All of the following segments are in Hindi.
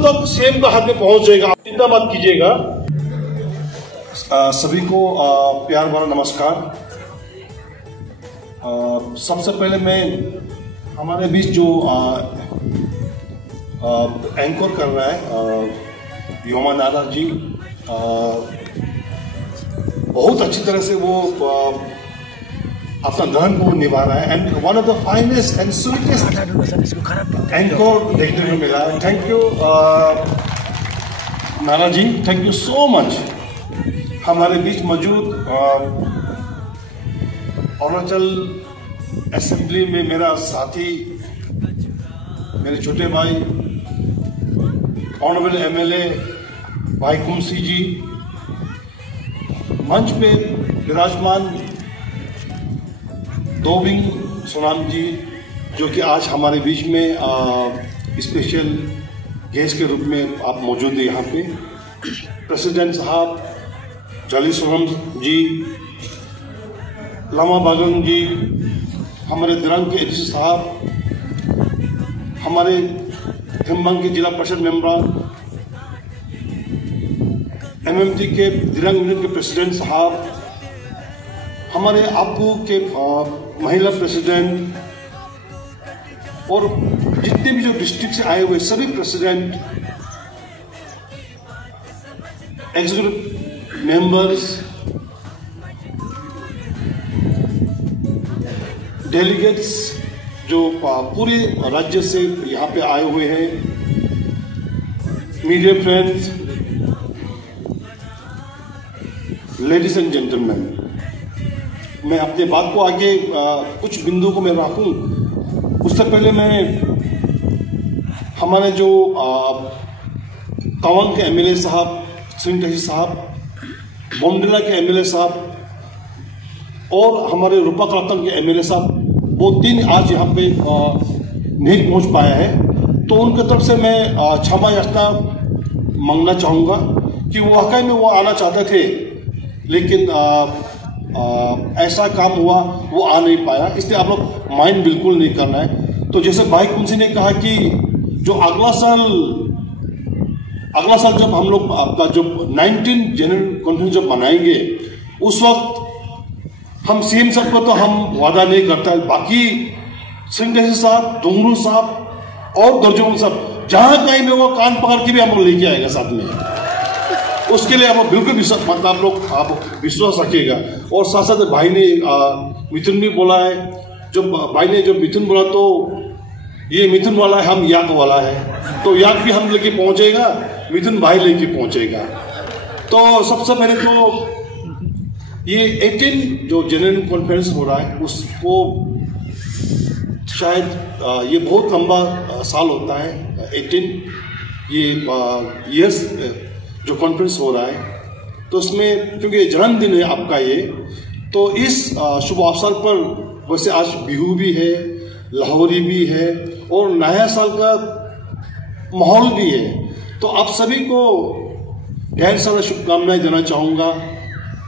तक सीएम का हाथ में पहुंच जाएगा। चिंता मत कीजिएगा। सभी को प्यार भरा नमस्कार। सबसे पहले मैं हमारे बीच जो एंकर कर रहा है योमा नारा जी, बहुत अच्छी तरह से वो अपना धर्म को निभा रहा है and one of the finest and sweetest anchor देखने को मिला। थैंक यू नारा जी, थैंक यू सो मच। हमारे बीच मौजूद अरुणाचल असेंबली में मेरा साथी, मेरे छोटे भाई ऑनरेबल एमएलए भाई कुमसी जी, मंच पे विराजमान दोविंग सोनाम जी जो कि आज हमारे बीच में स्पेशल गेस्ट के रूप में आप मौजूद हैं यहाँ पे, प्रेसिडेंट साहब जली सोनम जी, लामा बागन जी, हमारे दिरांग के एडीसी साहब, हमारे थिम्बांग के जिला परिषद मेंबर, एमएमटी के दिरांग यूनियन के प्रेसिडेंट साहब, हमारे आपू के महिला प्रेसिडेंट और जितने भी जो डिस्ट्रिक्ट से आए हुए सभी प्रेसिडेंट, एग्जीक्यूटिव मेंबर्स, डेलीगेट्स जो पूरे राज्य से यहाँ पे आए हुए हैं, media friends, ladies and gentleman, मैं अपने बात को आगे कुछ बिंदु को मैं रखूं उससे पहले मैं हमारे जो तवांग के एमएलए साहब सिंह टही साहब, बोमडिला के एमएलए साहब और हमारे रूपा क्लातंग के एमएलए साहब, वो तीन आज यहाँ पे नहीं पहुँच पाया है, तो उनके तरफ से मैं क्षमा याचना मांगना चाहूँगा कि वो वाकई में वो आना चाहते थे लेकिन ऐसा काम हुआ वो आ नहीं पाया, इसलिए आप लोग माइंड बिल्कुल नहीं करना है। तो जैसे भाई कुंसी ने कहा कि जो अगला साल जब हम लोग आपका जो 19 जनरल कॉन्फ्रेंस जब बनाएंगे उस वक्त हम सीएम साहब को तो हम वादा नहीं करता है, बाकी सिंह टही साहब, डोंगरू साहब और दर्जन साहब जहां कहीं में वो कान पकड़ के भी हम लोग लेके आएगा साथ में, उसके लिए आप बिल्कुल मतलब आप विश्वास रखिएगा। और साथ साथ भाई ने मिथुन भी बोला है, जो भाई ने जो मिथुन बोला तो ये मिथुन वाला है, हम याक वाला है, तो याक भी हम लेके पहुंचेगा, मिथुन भाई लेके पहुंचेगा। तो सबसे पहले तो ये 18 जो जनरल कॉन्फ्रेंस हो रहा है उसको शायद ये बहुत लंबा साल होता है, 18 ये ईयर्स जो कॉन्फ्रेंस हो रहा है, तो उसमें क्योंकि जन्मदिन है आपका ये, तो इस शुभ अवसर पर वैसे आज बिहू भी है, लाहौरी भी है और नया साल का माहौल भी है, तो आप सभी को ढेर सारा शुभकामनाएं देना चाहूँगा।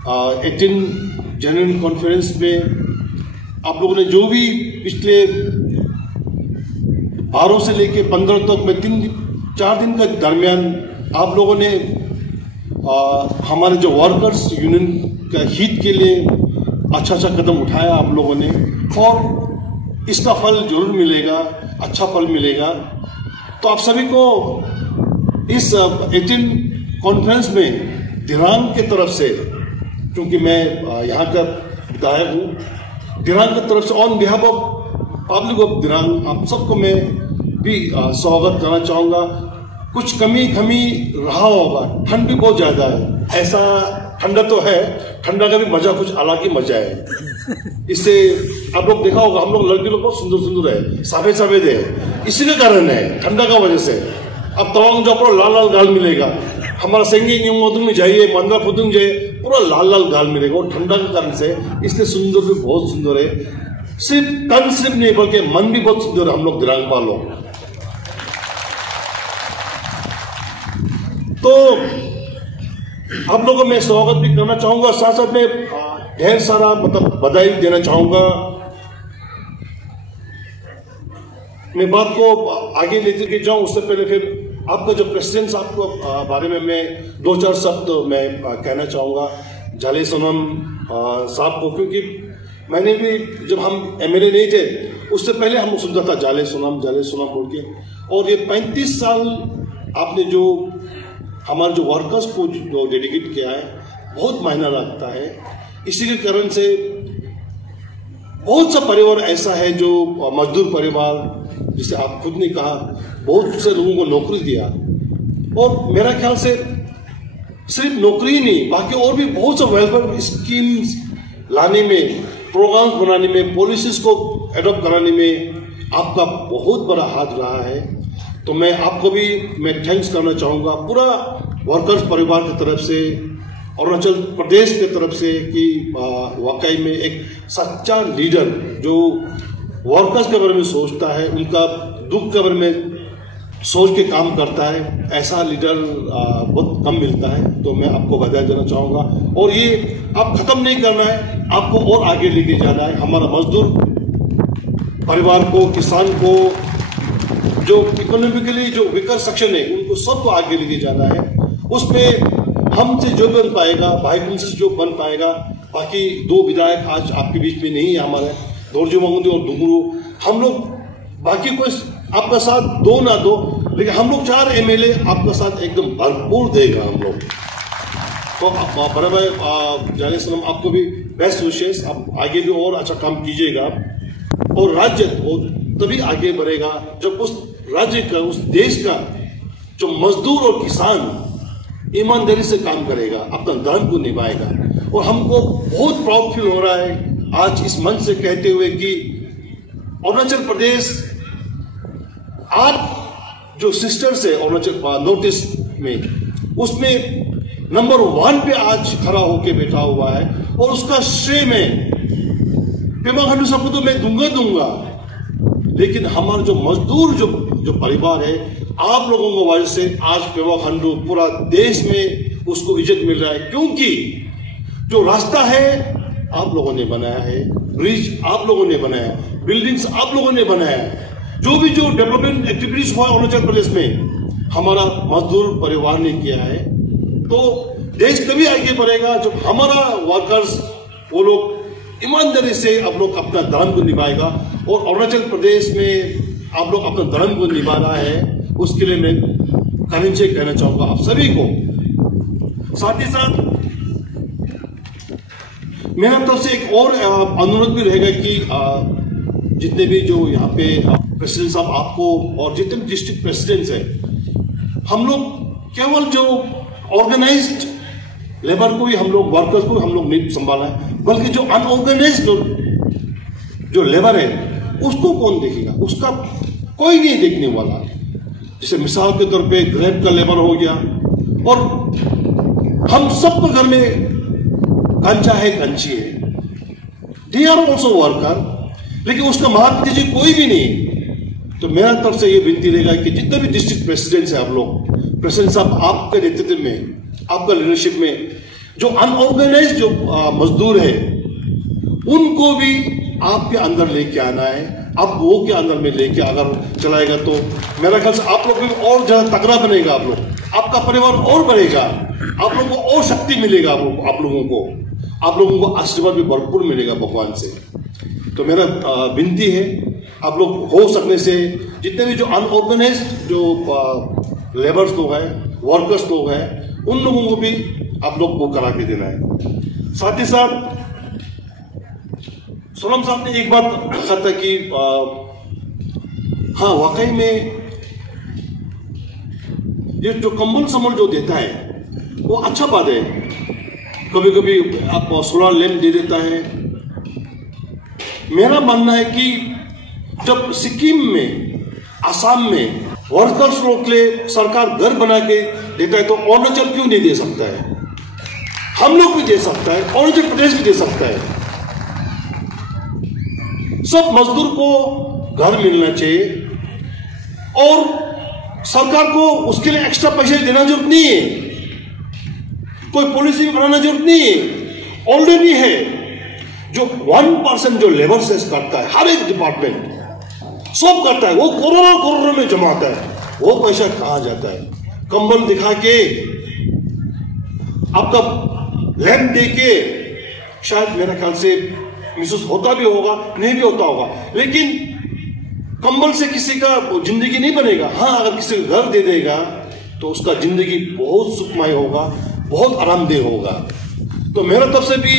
18 जनरल कॉन्फ्रेंस में आप लोगों ने जो भी पिछले 12 से लेके 15 तक में 3-4 दिन के दरमियान आप लोगों ने हमारे जो वर्कर्स यूनियन का हित के लिए अच्छा कदम उठाया आप लोगों ने, और इसका फल जरूर मिलेगा, अच्छा फल मिलेगा। तो आप सभी को इस 18 कॉन्फ्रेंस में दिरांग के तरफ से, क्योंकि मैं यहाँ का विधायक हूँ, दिरांग की तरफ से on behalf of public of Dirang आप सबको मैं भी स्वागत करना चाहूँगा। कुछ कमी रहा होगा, ठंड भी बहुत ज्यादा है, ऐसा ठंडा तो है, ठंडा का भी मजा कुछ अलग ही मजा है। इससे आप लोग देखा होगा हम लोग लड़के लोग बहुत सुंदर है, सफेद है, इसी के कारण है, ठंडा का वजह से। अब तवांग जो पूरा लाल गाल मिलेगा, हमारा सेंगे न्यूमोदुंग में जाइए, मंदरा फुदुंग जाइए, पूरा लाल गाल मिलेगा, और ठंडा के कारण से इसलिए सुंदर भी बहुत सुंदर है। सिर्फ तन सिर्फ नहीं बल्कि मन भी बहुत सुंदर है हम लोग दिरांग वालों। तो आप लोगों को मैं स्वागत भी करना चाहूंगा, साथ साथ में ढेर सारा मतलब बधाई देना चाहूंगा। मैं बात को आगे लेते के जाऊं उससे पहले फिर आपका जो प्रेसिडेंट साहब को बारे में मैं 2-4 शब्द मैं कहना चाहूँगा जाले सोनम साहब को, क्योंकि मैंने भी जब हम एमएलए नहीं थे उससे पहले हम सुनता था जाले सोनम बोल के, और ये 35 साल आपने जो हमारे जो वर्कर्स को जो डेडिकेट किया है बहुत मायना रखता है। इसी के कारण से बहुत सा परिवार ऐसा है जो मजदूर परिवार, जिसे आप खुद ने कहा, बहुत से लोगों को नौकरी दिया, और मेरा ख्याल से सिर्फ नौकरी नहीं, बाकी और भी बहुत सा वेलफेयर स्कीम्स लाने में, प्रोग्राम्स बनाने में, पॉलिसीज को एडॉप्ट कराने में आपका बहुत बड़ा हाथ रहा है। तो मैं आपको भी मैं थैंक्स करना चाहूँगा पूरा वर्कर्स परिवार की तरफ से, अरुणाचल प्रदेश की तरफ से, कि वाकई में एक सच्चा लीडर जो वर्कर्स के बारे में सोचता है, उनका दुख के बारे में सोच के काम करता है, ऐसा लीडर बहुत कम मिलता है। तो मैं आपको बधाई देना चाहूँगा, और ये अब खत्म नहीं करना है, आपको और आगे लेके जाना है। हमारा मजदूर परिवार को, किसान को, जो इकोनॉमिकली जो वीकर सेक्शन है, उनको सबको आगे लेके जाना है। उसमें हमसे जो बन पाएगा, भाई बहन से जो बन पाएगा, बाकी 2 विधायक आज आपके बीच में नहीं है हमारे, दोरजी मंगुंदी और दुंगरू, हम लोग बाकी कोई आपका साथ दो ना दो, लेकिन हम लोग 4 एमएलए आपका साथ एकदम भरपूर देगा हम लोग। तो बड़े भाई जाले सोनम, आपको भी बेस्ट विशेष, आप आगे भी और अच्छा काम कीजिएगा, और राज्य तभी आगे बढ़ेगा जब उस राज्य का, उस देश का जो मजदूर और किसान ईमानदारी से काम करेगा, अपना धर्म को निभाएगा। और हमको बहुत प्राउड फील हो रहा है आज इस मंच से कहते हुए कि अरुणाचल प्रदेश आज जो सिस्टर्स है अरुणाचल नॉर्थ ईस्ट में, उसमें नंबर 1 पे आज खड़ा होके बैठा हुआ है, और उसका श्रेय में पेमा खांडू साहब को तो मैं दूंगा, लेकिन हमारा जो मजदूर जो परिवार है, आप लोगों को वजह से आज पेमा खांडू पूरा देश में उसको इज्जत मिल रहा है, क्योंकि जो रास्ता है आप लोगों ने बनाया है, ब्रिज आप लोगों ने बनाया, बिल्डिंग्स आप लोगों ने बनाया, जो डेवलपमेंट एक्टिविटीज हुआ अरुणाचल प्रदेश में हमारा मजदूर परिवार ने किया है। तो देश तभी आगे बढ़ेगा जब हमारा वर्कर्स वो लोग ईमानदारी से आप लोग अपना धर्म को निभाएगा, और अरुणाचल प्रदेश में आप लोग अपना धर्म को निभा रहा है, उसके लिए मैं करेंचे कहना चाहूंगा आप सभी को। साथ ही साथ मेरा तरफ से एक और अनुरोध भी रहेगा कि जितने भी जो यहाँ पे प्रेसिडेंट साहब आपको और जितने भी डिस्ट्रिक्ट प्रेसिडेंट्स हैं, हम लोग केवल जो ऑर्गेनाइज्ड लेबर को ही हम लोग, वर्कर्स को हम लोग नहीं संभाला है, बल्कि जो अनऑर्गेनाइज्ड जो लेबर है उसको कौन देखेगा, उसका कोई नहीं देखने वाला। जैसे मिसाल के तौर पे ग्रेप का लेबर हो गया, और हम सबके घर में कंचा है, कंची है, दे आर ऑल्सो वर्कर, लेकिन उसका महत्व कीजिए कोई भी नहीं। तो मेरा तरफ से ये विनती रहेगा कि जितने भी डिस्ट्रिक्ट प्रेसिडेंट्स हैं आप लोग, प्रेसिडेंट साहब आपके नेतृत्व में, आपका लीडरशिप में, जो अनऑर्गेनाइज्ड जो मजदूर है उनको भी आपके अंदर लेके आना है। आप वो के अंदर में लेके अगर चलाएगा तो मेरा ख्याल से आप लोग भी और ज्यादा तगड़ा बनेगा, आप लोग, आपका परिवार और बढ़ेगा, आप लोगों को और शक्ति मिलेगा, आप लोगों को आशीर्वाद भी भरपूर मिलेगा भगवान से। तो मेरा विनती है आप लोग हो सकने से जितने भी जो अनऑर्गेनाइज्ड जो लेबर्स लोग हैं, वर्कर्स लोग हैं, उन लोगों को भी आप लोग को करा के देना है। साथ ही साथ सोनम साहब ने एक बात कहा था कि हाँ वाकई में ये जो कंबल संबल जो देता है वो अच्छा बात है, कभी कभी आप सोलर लैंप दे देता है। मेरा मानना है कि जब सिक्किम में, आसाम में वर्कर्स लोग के लिए सरकार घर बना के देता है तो अरुणाचल क्यों नहीं दे सकता है? हम लोग भी दे सकता है, अरुणाचल प्रदेश भी दे सकता है। सब मजदूर को घर मिलना चाहिए और सरकार को उसके लिए एक्स्ट्रा पैसे देना जरूरत नहीं है, कोई पॉलिसी भी बनाना जरूरत नहीं है। ऑलरेडी है जो 1% जो लेबर सेस करता है, हर एक डिपार्टमेंट सब करता है, वो करोड़ों में जमाता है। वो पैसा कहाँ जाता है? कंबल दिखा के, आपका लैंप दे के, शायद मेरा ख्याल से महसूस होता भी होगा, नहीं भी होता होगा, लेकिन कंबल से किसी का जिंदगी नहीं बनेगा। हाँ, अगर किसी को घर दे देगा तो उसका जिंदगी बहुत सुखमय होगा, बहुत आरामदेह होगा। तो मेरा तरफ से भी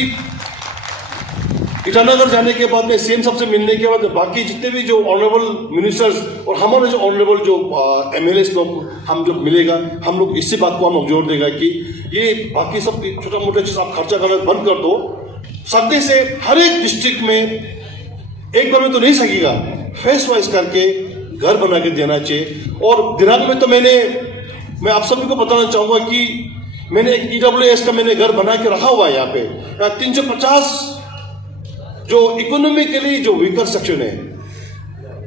ईटानगर जाने के बाद में सीएम साहब से मिलने के बाद बाकी जितने भी जो ऑनरेबल मिनिस्टर्स और हमारे जो ऑनरेबल जो एमएलए लोग हम जब मिलेगा, हम लोग इसी बात को हम लोग जोड़ देगा कि ये बाकी सब छोटा मोटा चीज आप खर्चा करना बंद कर दो। सदी से हर एक डिस्ट्रिक्ट में एक बार में तो नहीं सकेगा, फेस वाइज करके घर बना के देना चाहिए। और दिनांक में तो मैं आप सभी को बताना चाहूंगा कि मैंने एक ईडब्ल्यूएस का मैंने घर बना के रखा हुआ है। यहाँ पे 350 जो इकोनॉमिकली जो वीकर सेक्शन है,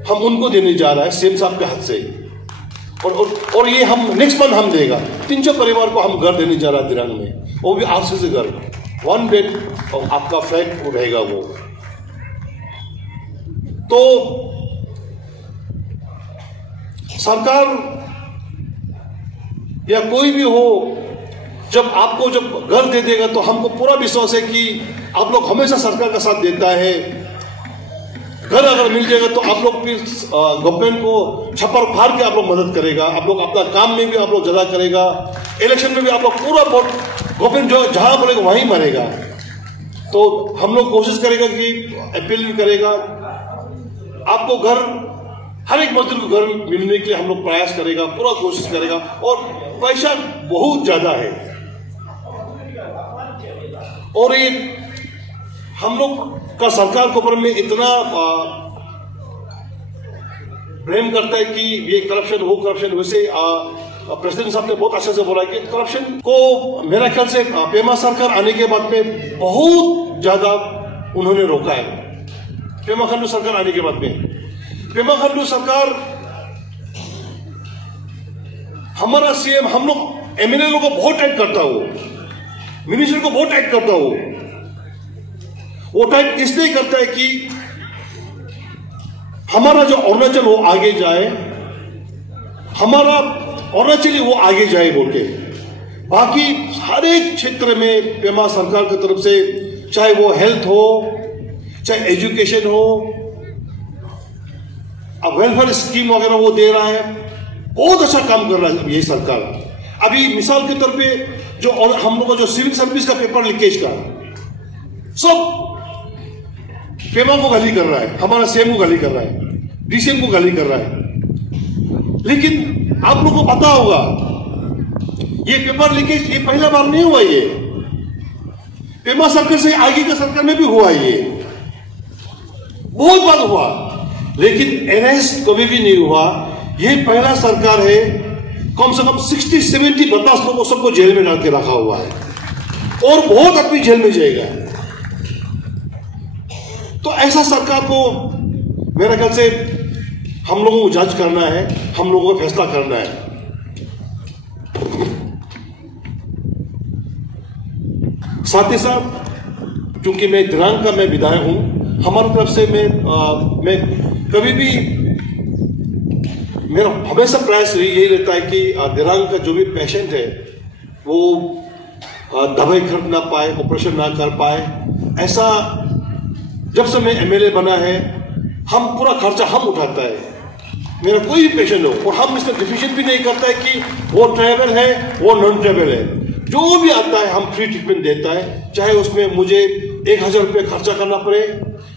हम उनको देने जा रहा है सीएम साहब के हाथ से। और ये हम नेक्स्ट मंथ हम देगा 300 परिवार को हम घर देने जा रहा है दिनांक में, वो भी आरसीसी घर, 1 बेड और आपका फ्लैट रहेगा वो। तो सरकार या कोई भी हो, जब आपको जब घर दे देगा तो हमको पूरा विश्वास है कि आप लोग हमेशा सरकार का साथ देता है। घर अगर मिल जाएगा तो आप लोग फिर गवर्नमेंट को छप्पर फाड़ के आप लोग मदद करेगा, आप लोग अपना काम में भी आप लोग ज्यादा करेगा, इलेक्शन में भी आप लोग पूरा वोट गवर्नमेंट जो जहां बोलेगा वहीं मरेगा। तो हम लोग कोशिश करेगा कि अपील भी करेगा, आपको घर, हर एक मजदूर को घर मिलने के लिए हम लोग प्रयास करेगा, पूरा कोशिश करेगा। और पैसा बहुत ज्यादा है और ये हम लोग का सरकार के ऊपर में इतना ब्लेम करता है कि ये करप्शन, वो करप्शन। वैसे प्रेसिडेंट साहब ने बहुत अच्छे से बोला कि करप्शन को मेरा ख्याल से पेमा सरकार आने के बाद में बहुत ज्यादा उन्होंने रोका है। पेमा खांडू सरकार आने के बाद में, पेमा खांडू सरकार, हमारा सीएम, हम लोग एमएलए लोगों को बहुत टाइट करता हो, मिनिस्टर को बहुत टाइट करता हो। वो टाइट इसलिए करता है कि हमारा जो अरुणाचल वो आगे जाए, हमारा अरुणाचली वो आगे जाए बोल के। बाकी हर एक क्षेत्र में पेमा सरकार की तरफ से, चाहे वो हेल्थ हो, चाहे एजुकेशन हो, अब वेलफेयर स्कीम वगैरह वो दे रहा है, बहुत अच्छा काम कर रहा है ये सरकार। अभी मिसाल के तौर पे जो हम लोग का जो सिविल सर्विस का पेपर लीकेज का सब पेमा को गाली कर रहा है, हमारा सीएम को गाली कर रहा है, डीसीएम को गाली कर रहा है। लेकिन आप लोगों को पता होगा ये पेपर लीकेज ये पहला बार नहीं हुआ, ये पेमा सरकार से आगे के सरकार में भी हुआ, ये बहुत बार हुआ, लेकिन अरेस्ट कभी भी नहीं हुआ। ये पहला सरकार है, कम से कम 60-70 50 लोगों सबको जेल में डाल के रखा हुआ है और बहुत आदमी जेल में जाएगा। तो ऐसा सरकार को मेरे ख्याल से हम लोगों को जज करना है, हम लोगों को फैसला करना है। साथ ही साथ क्योंकि मैं दिनांक का मैं विधायक हूं, हमारी तरफ से मैं कभी भी मेरा हमेशा प्रयास यही रहता है कि दिनांक का जो भी पेशेंट है वो दवाई खरीद ना पाए, ऑपरेशन ना कर पाए। ऐसा जब से मैं एमएलए बना है, हम पूरा खर्चा हम उठाता है, मेरा कोई भी पेशेंट हो, और हम इसमें डिफिशन भी नहीं करता है कि वो ट्रैवल है वो नॉन ट्रैवल है, जो भी आता है हम फ्री ट्रीटमेंट देता है। चाहे उसमें मुझे 1000 रुपये खर्चा करना पड़े,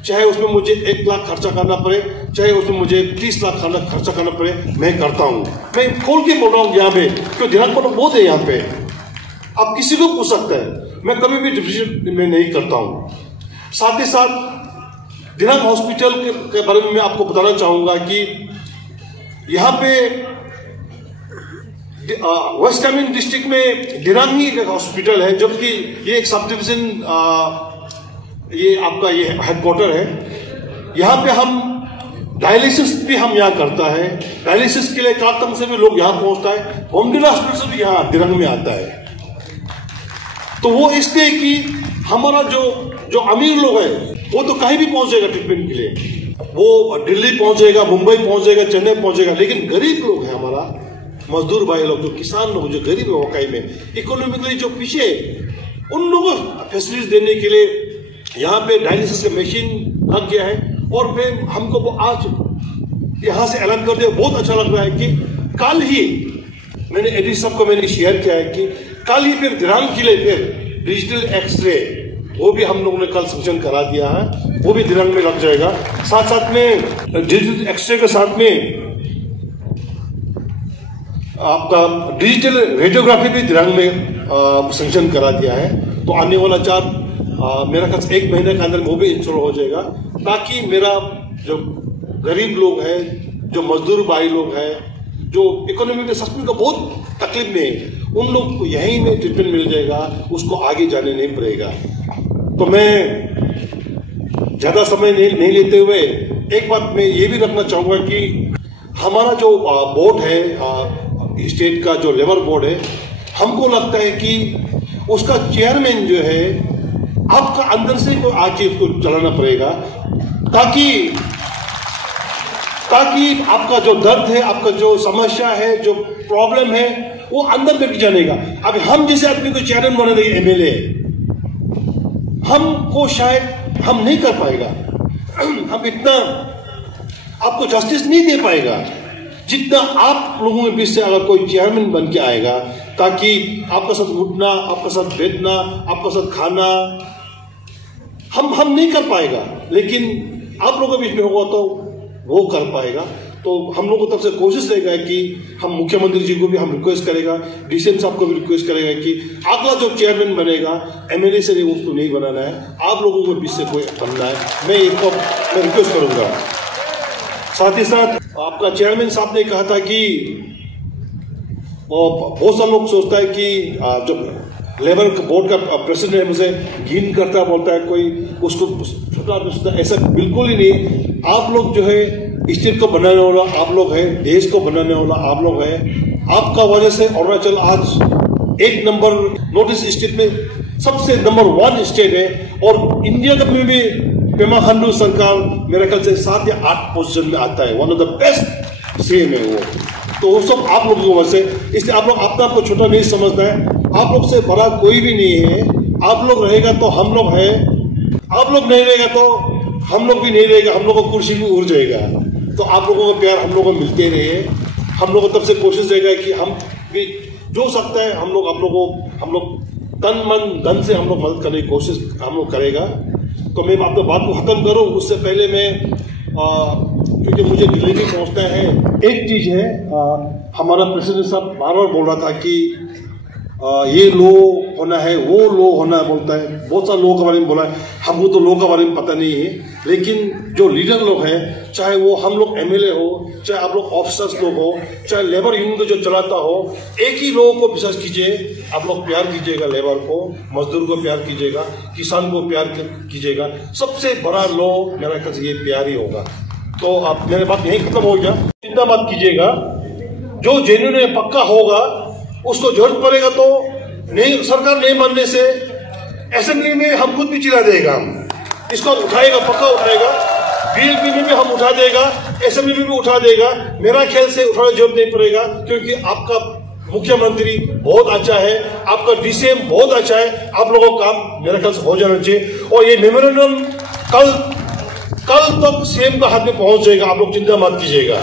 चाहे उसमें मुझे 1 लाख खर्चा करना पड़े, चाहे उसमें मुझे 30 लाख खर्चा करना पड़े, मैं करता हूँ। मैं खोल के बोल रहा हूँ यहाँ पे, क्योंकि दिनांक पर बहुत है यहाँ पे, आप किसी को पूछ सकते हैं, मैं कभी भी डिफिशन में नहीं करता हूँ। साथ ही साथ दिनांक हॉस्पिटल के बारे में मैं आपको बताना चाहूंगा कि यहाँ पे वेस्ट कामेंग डिस्ट्रिक्ट में दिनांक ही एक हॉस्पिटल है, जबकि ये एक सब डिवीजन, ये आपका ये हेडक्वार्टर है। यहाँ पे हम डायलिसिस भी हम यहाँ करता है, डायलिसिस के लिए कालतंग से भी लोग यहाँ पहुंचता है, बोमडिला हॉस्पिटल से भी यहाँ दिनांक में आता है। तो वो इसलिए कि हमारा जो अमीर लोग हैं वो तो कहीं भी पहुंच जाएगा ट्रीटमेंट के लिए, वो दिल्ली पहुंचेगा, मुंबई पहुंचेगा, चेन्नई पहुंचेगा, लेकिन गरीब लोग हैं हमारा, मजदूर भाई लोग, जो किसान लोग, जो गरीब है वाकई में इकोनॉमिकली जो पीछे, उन लोगों को फैसिलिटीज देने के लिए यहाँ पे डायलिसिस का मशीन लग गया है। और फिर हमको आज यहाँ से ऐलान कर दिया, बहुत अच्छा लग रहा है कि कल ही मैंने एडी साहब को मैंने शेयर किया है कि कल ही फिर दिरांग के लिए फिर डिजिटल एक्सरे वो भी हम लोगों ने कल सैंक्शन करा दिया है, वो भी दिरांग में लग जाएगा। साथ साथ में डिजिटल एक्सरे के साथ में आपका डिजिटल रेडियोग्राफी भी दिरांग में सैंक्शन करा दिया है। तो आने वाला मेरा ख्याल 1 महीने के अंदर वो भी इंस्टॉल हो जाएगा, ताकि मेरा जो गरीब लोग हैं, जो मजदूर भाई लोग हैं, जो इकोनॉमी में सच में का बहुत तकलीफ में है, उन लोग को यहीं में ट्रीटमेंट मिल जाएगा, उसको आगे जाने नहीं पड़ेगा। तो मैं ज्यादा समय नहीं लेते हुए एक बात मैं ये भी रखना चाहूंगा कि हमारा जो बोर्ड है, स्टेट का जो लेबर बोर्ड है, हमको लगता है कि उसका चेयरमैन जो है आपका अंदर से कोई आके उसको चलाना पड़ेगा, ताकि आपका जो दर्द है, आपका जो समस्या है, जो प्रॉब्लम है, वो अंदर तक जानेगा। अब हम जैसे आदमी को चेयरमैन बना देंगे, एमएलए, हमको शायद हम नहीं कर पाएगा, हम इतना आपको जस्टिस नहीं दे पाएगा जितना आप लोगों के बीच से अगर कोई चेयरमैन बन के आएगा, ताकि आपका साथ उठना, आपका साथ बैठना, आपका साथ खाना हम नहीं कर पाएगा, लेकिन आप लोगों के बीच में होगा तो वो कर पाएगा। तो हम लोग को तब से कोशिश रहेगा कि हम मुख्यमंत्री जी को भी हम रिक्वेस्ट करेगा, डीसीएम साहब को भी रिक्वेस्ट करेगा कि अगला जो चेयरमैन बनेगा एमएलए से उसको नहीं बनाना है, आप लोगों के बीच से कोई बनना है। मैं रिक्वेस्ट करूंगा। साथ ही साथ आपका चेयरमैन साहब ने कहा था कि बहुत सारे लोग सोचता है कि जो लेबर बोर्ड का प्रेसिडेंट है मुझे घिन करता बोलता है कोई, उसको छोटा, ऐसा बिल्कुल ही नहीं। आप लोग जो है स्टेट को बनाने वाला आप लोग हैं, देश को बनाने वाला आप लोग हैं। आपका वजह से अरुणाचल आज 1 नंबर नॉर्थ ईस्ट स्टेट में सबसे नंबर 1 स्टेट है, और इंडिया में भी पेमा खांडू सरकार मेरे ख्याल से 7 या 8 पोजीशन में आता है। One of the best CM है वो। तो वो सब आप लोगों की वजह से, इसलिए आप लोग अपना आपको छोटा नहीं समझना है। आप लोग से बड़ा कोई भी नहीं है। आप लोग रहेगा तो हम लोग है, आप लोग नहीं रहेगा तो हम लोग भी नहीं रहेगा, हम लोग को कुर्सी भी उड़ जाएगा। तो आप लोगों का प्यार हम लोग को मिलते रहे। हम लोग को तब से कोशिश रहेगा कि हम भी जो सकता है हम लोग हम लोग तन मन धन से हम लोग मदद करने की कोशिश हम लोग करेगा। तो मैं अपने बात को खत्म करूं उससे पहले मैं क्योंकि मुझे दिल्ली भी पहुंचना है, एक चीज है, हमारा प्रेसिडेंट साहब बार बार बोल रहा था कि ये लो होना है, वो लो होना है बोलता है, बहुत सारे लोगों के बारे में बोला है। हमको तो लोगों के बारे में पता नहीं है, लेकिन जो लीडर लोग हैं, चाहे वो हम लोग एमएलए हो, चाहे आप लोग ऑफिसर्स लोग हो, चाहे लेबर यूनियन को जो चलाता हो, एक ही लोगों को विश्वास कीजिए। आप लोग प्यार कीजिएगा, लेबर को, मजदूर को प्यार कीजिएगा, किसान को प्यार कीजिएगा। सबसे बड़ा लो मेरा ख्याल से ये प्यार ही होगा। तो आप मेरे बात यही खत्म हो गया। चिंता मत कीजिएगा, जो जेन्युइन पक्का होगा उसको जरूरत पड़ेगा तो नहीं, सरकार नहीं मानने से असेंबली में हम खुद भी चिल्ला देगा, हम इसको उठाएगा, पक्का उठाएगा। बीएलपी में भी हम उठा देगा, असेंबली में भी उठा देगा। मेरा ख्याल से उठाने जरूरत नहीं पड़ेगा, क्योंकि आपका मुख्यमंत्री बहुत अच्छा है, आपका डीसीएम बहुत अच्छा है। आप लोगों का काम मेरे ख्याल से हो जाना चाहिए। और ये मेमोरेंडम कल तक सीएम का हाथ में पहुंच जाएगा, आप लोग चिंता मत कीजिएगा।